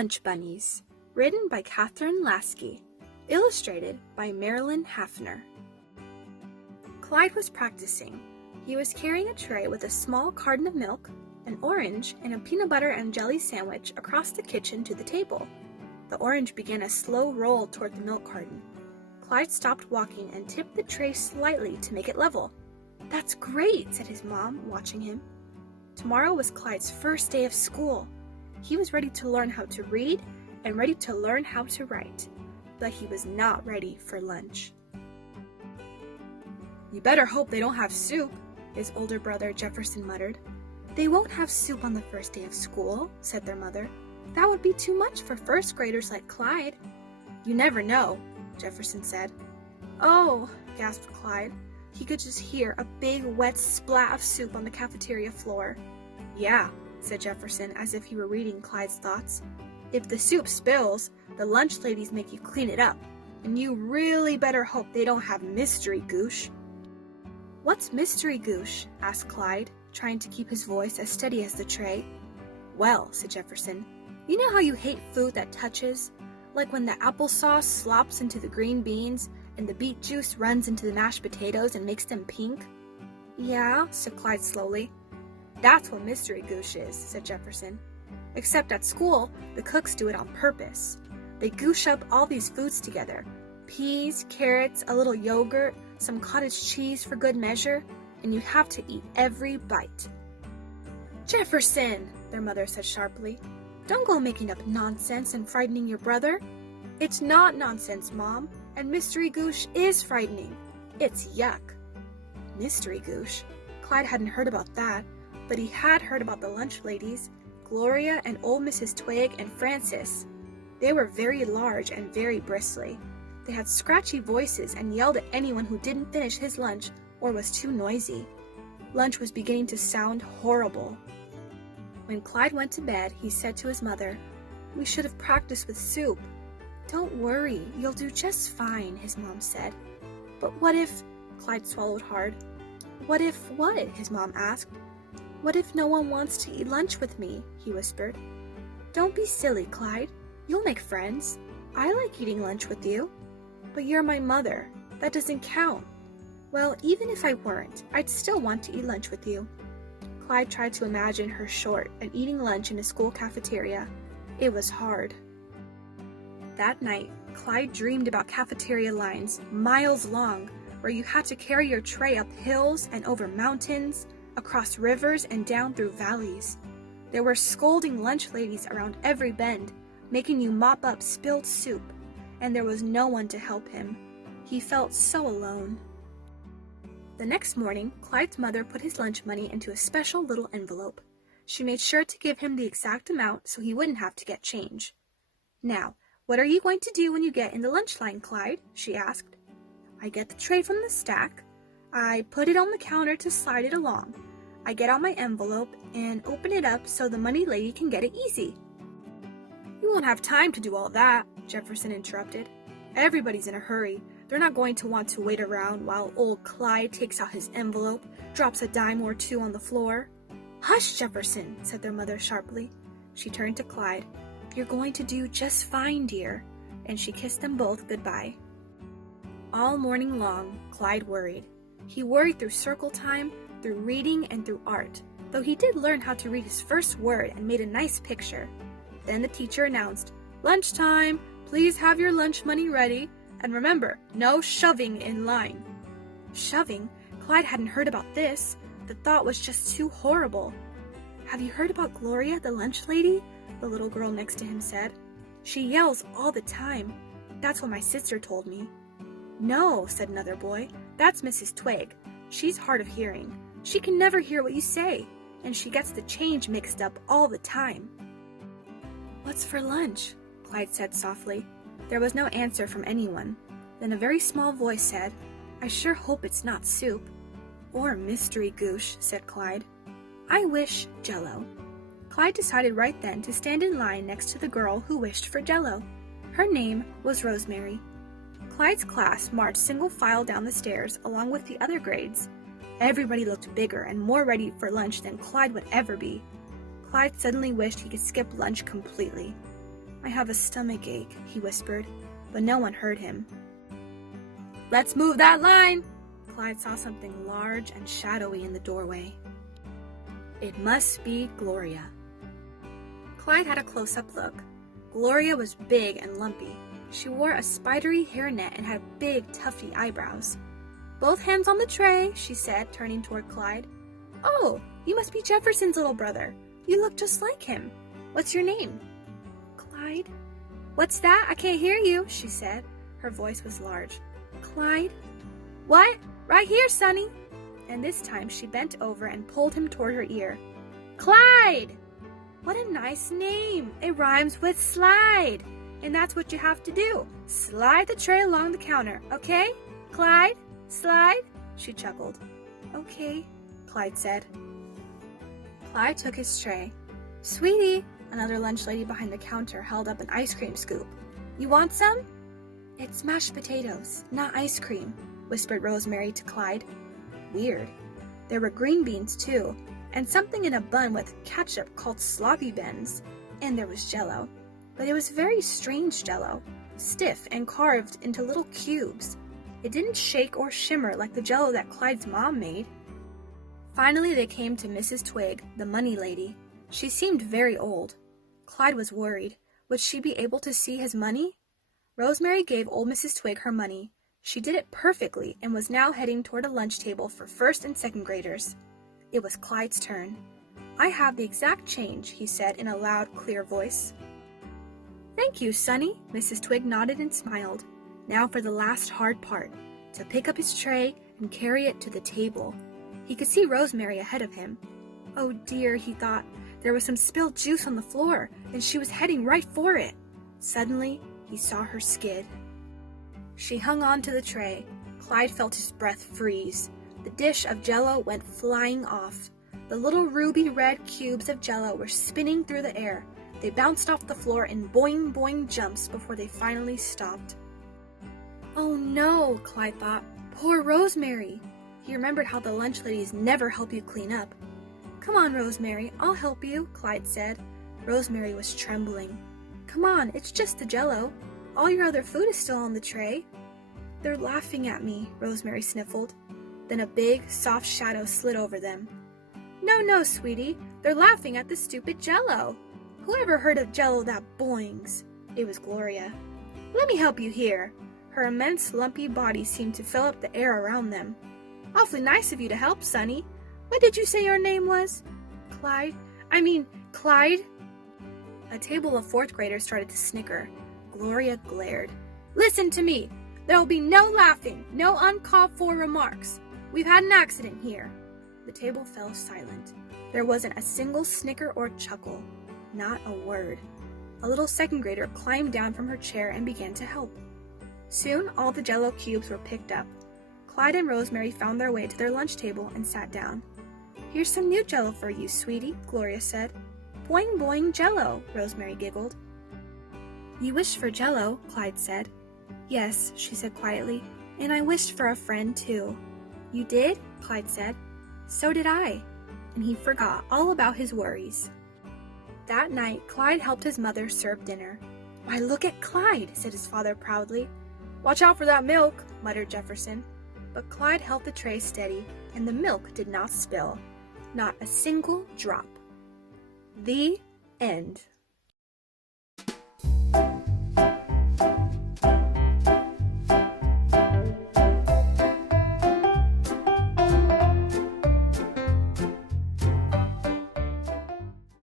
Lunch Bunnies, written by Catherine Lasky, illustrated by Marilyn Hafner. Clyde was practicing. He was carrying a tray with a small carton of milk, an orange, and a peanut butter and jelly sandwich across the kitchen to the table. The orange began a slow roll toward the milk carton. Clyde stopped walking and tipped the tray slightly to make it level. "That's great," said his mom, watching him. Tomorrow was Clyde's first day of school. He was ready to learn how to read and ready to learn how to write, but he was not ready for lunch. "You better hope they don't have soup," his older brother Jefferson muttered. "They won't have soup on the first day of school," said their mother. "That would be too much for first graders like Clyde." "You never know," Jefferson said. "Oh," gasped Clyde. He could just hear a big wet splat of soup on the cafeteria floor. "Yeah," said Jefferson, as if he were reading Clyde's thoughts. "If the soup spills, the lunch ladies make you clean it up, and you really better hope they don't have mystery goosh." "What's mystery goosh?" asked Clyde, trying to keep his voice as steady as the tray. "Well," said Jefferson, "you know how you hate food that touches? Like when the applesauce slops into the green beans and the beet juice runs into the mashed potatoes and makes them pink?" "Yeah," said Clyde slowly. "That's what mystery goosh is," said Jefferson. "Except at school, the cooks do it on purpose. They goosh up all these foods together. Peas, carrots, a little yogurt, some cottage cheese for good measure, and you have to eat every bite." "Jefferson," their mother said sharply, "don't go making up nonsense and frightening your brother." "It's not nonsense, Mom, and mystery goosh is frightening. It's yuck." Mystery goosh? Clyde hadn't heard about that, but he had heard about the lunch ladies, Gloria and old Mrs. Twig and Frances. They were very large and very bristly. They had scratchy voices and yelled at anyone who didn't finish his lunch or was too noisy. Lunch was beginning to sound horrible. When Clyde went to bed, he said to his mother, "We should have practiced with soup." "Don't worry, you'll do just fine," his mom said. "But what if—" Clyde swallowed hard. "What if what?" his mom asked. "What if no one wants to eat lunch with me?" he whispered. "Don't be silly, Clyde. You'll make friends. I like eating lunch with you." "But you're my mother. That doesn't count." "Well, even if I weren't, I'd still want to eat lunch with you." Clyde tried to imagine her short and eating lunch in a school cafeteria. It was hard. That night, Clyde dreamed about cafeteria lines miles long, where you had to carry your tray up hills and over mountains, across rivers and down through valleys. There were scolding lunch ladies around every bend, making you mop up spilled soup, and there was no one to help him. He felt so alone. The next morning, Clyde's mother put his lunch money into a special little envelope. She made sure to give him the exact amount so he wouldn't have to get change. "Now, what are you going to do when you get in the lunch line, Clyde?" she asked. "I get the tray from the stack. I put it on the counter to slide it along. I get out my envelope and open it up so the money lady can get it easy." "You won't have time to do all that," Jefferson interrupted. "Everybody's in a hurry. They're not going to want to wait around while old Clyde takes out his envelope, drops a dime or two on the floor." "Hush, Jefferson," said their mother sharply. She turned to Clyde. "You're going to do just fine, dear," and she kissed them both goodbye. All morning long, Clyde worried. He worried through circle time, through reading, and through art, though he did learn how to read his first word and made a nice picture. Then the teacher announced, "Lunchtime! Please have your lunch money ready. And remember, no shoving in line." Shoving? Clyde hadn't heard about this. The thought was just too horrible. "Have you heard about Gloria, the lunch lady?" the little girl next to him said. "She yells all the time. That's what my sister told me." "No," said another boy. "That's Mrs. Twig. She's hard of hearing. She can never hear what you say, and she gets the change mixed up all the time." "What's for lunch?" Clyde said softly. There was no answer from anyone. Then a very small voice said, "I sure hope it's not soup." "Or mystery goosh," said Clyde. "I wish Jell-O." Clyde decided right then to stand in line next to the girl who wished for Jell-O. Her name was Rosemary. Clyde's class marched single file down the stairs along with the other grades. Everybody looked bigger and more ready for lunch than Clyde would ever be. Clyde suddenly wished he could skip lunch completely. I have a stomach ache, he whispered, but no one heard him. Let's move that line! Clyde saw something large and shadowy in the doorway. It must be Gloria. Clyde had a close-up look. Gloria was big and lumpy. She wore a spidery hairnet and had big, tufty eyebrows. Both hands on the tray, she said, turning toward Clyde. Oh, you must be Jefferson's little brother. You look just like him. What's your name? Clyde. What's that? I can't hear you, she said. Her voice was large. Clyde? What? Right here, Sonny. And this time she bent over and pulled him toward her ear. Clyde! What a nice name. It rhymes with slide. And that's what you have to do. Slide the tray along the counter, okay? Clyde? Slide? She chuckled. Okay, Clyde said. Clyde took his tray. Sweetie, another lunch lady behind the counter held up an ice cream scoop. You want some? It's mashed potatoes, not ice cream, whispered Rosemary to Clyde. Weird. There were green beans, too, and something in a bun with ketchup called sloppy bens. And there was Jell-O. But it was very strange Jell-O, stiff and carved into little cubes. It didn't shake or shimmer like the Jell-O that Clyde's mom made. Finally, they came to Mrs. Twig, the money lady. She seemed very old. Clyde was worried. Would she be able to see his money? Rosemary gave old Mrs. Twig her money. She did it perfectly and was now heading toward a lunch table for first and second graders. It was Clyde's turn. I have the exact change, he said in a loud, clear voice. Thank you, Sonny. Mrs. Twig nodded and smiled. Now for the last hard part, to pick up his tray and carry it to the table. He could see Rosemary ahead of him. Oh dear, he thought. There was some spilled juice on the floor, and she was heading right for it. Suddenly, he saw her skid. She hung on to the tray. Clyde felt his breath freeze. The dish of Jell-O went flying off. The little ruby red cubes of Jell-O were spinning through the air. They bounced off the floor in boing boing jumps before they finally stopped. Oh no, Clyde thought. Poor Rosemary. He remembered how the lunch ladies never help you clean up. Come on, Rosemary, I'll help you, Clyde said. Rosemary was trembling. Come on, it's just the Jell-O. All your other food is still on the tray. They're laughing at me, Rosemary sniffled. Then a big, soft shadow slid over them. No, sweetie, they're laughing at the stupid Jell-O. Who ever heard of Jell-O that boings? It was Gloria. Let me help you here. Her immense, lumpy body seemed to fill up the air around them. Awfully nice of you to help, Sonny. What did you say your name was? Clyde. A table of fourth graders started to snicker. Gloria glared. Listen to me. There will be no laughing, no uncalled for remarks. We've had an accident here. The table fell silent. There wasn't a single snicker or chuckle. Not a word. A little second grader climbed down from her chair and began to help. Soon all the Jell-O cubes were picked up. Clyde and Rosemary found their way to their lunch table and sat down. Here's some new Jell-O for you, sweetie, Gloria said. Boing boing Jell-O, Rosemary giggled. You wished for Jell-O, Clyde said. Yes, she said quietly, and I wished for a friend too. You did? Clyde said. So did I. And he forgot all about his worries. That night, Clyde helped his mother serve dinner. Why, look at Clyde, said his father proudly. Watch out for that milk, muttered Jefferson. But Clyde held the tray steady, and the milk did not spill. Not a single drop. The end.